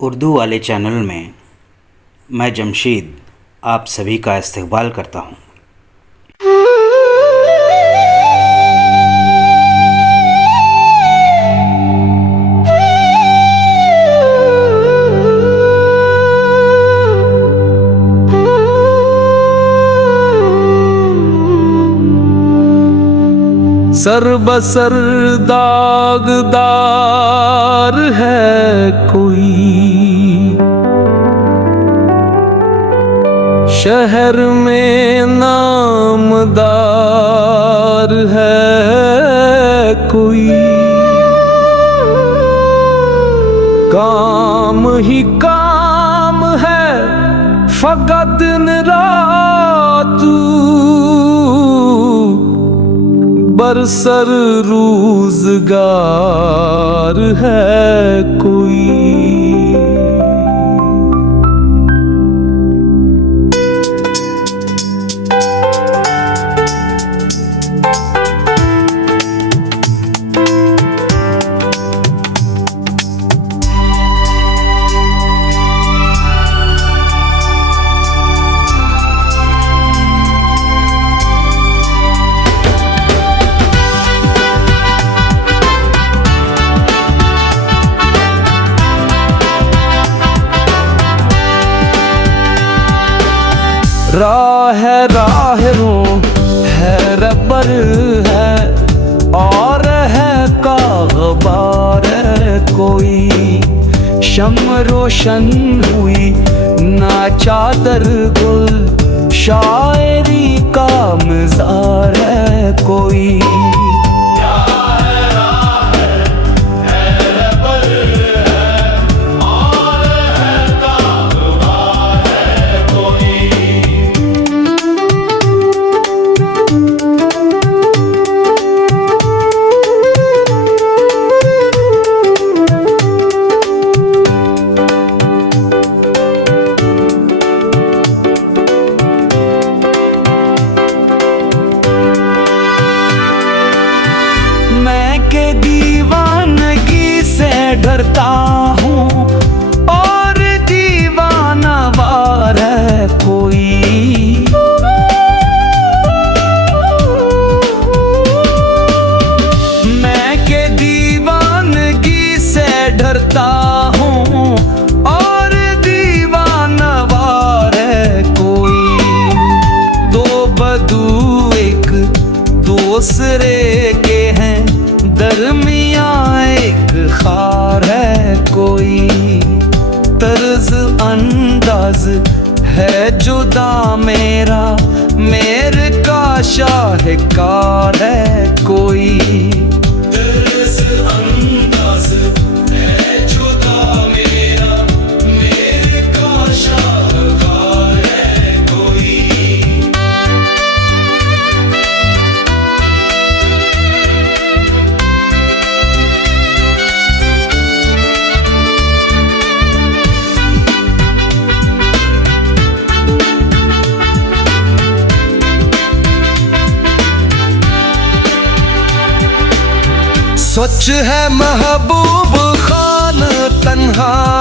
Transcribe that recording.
उर्दू वाले चैनल में मैं जमशीद आप सभी का इस्तकबाल करता हूँ। सर बसर दागदार है कोई, शहर में नामदार है कोई। काम ही काम है फकत दिन रात, बरसर रोजगार है कोई। राह रो है रबर है और है कागबार है कोई। शम्म रोशन हुई ना चादर गुल, शायरी का मज़ार है कोई। डरता हूँ और दीवाना वार है कोई। मैं के दीवानगी से डरता हूँ और दीवाना वार है कोई। दो बदू एक दूसरे के हैं, दरमियाँ एक खार है कोई। तर्ज अंदाज है जुदा मेरा, मेरे का शाहकार है कोई। तर्ज अंदाज है जुदा मेरा, मेरे का शाहकार है कोई। सच है महबूब खान तन्हा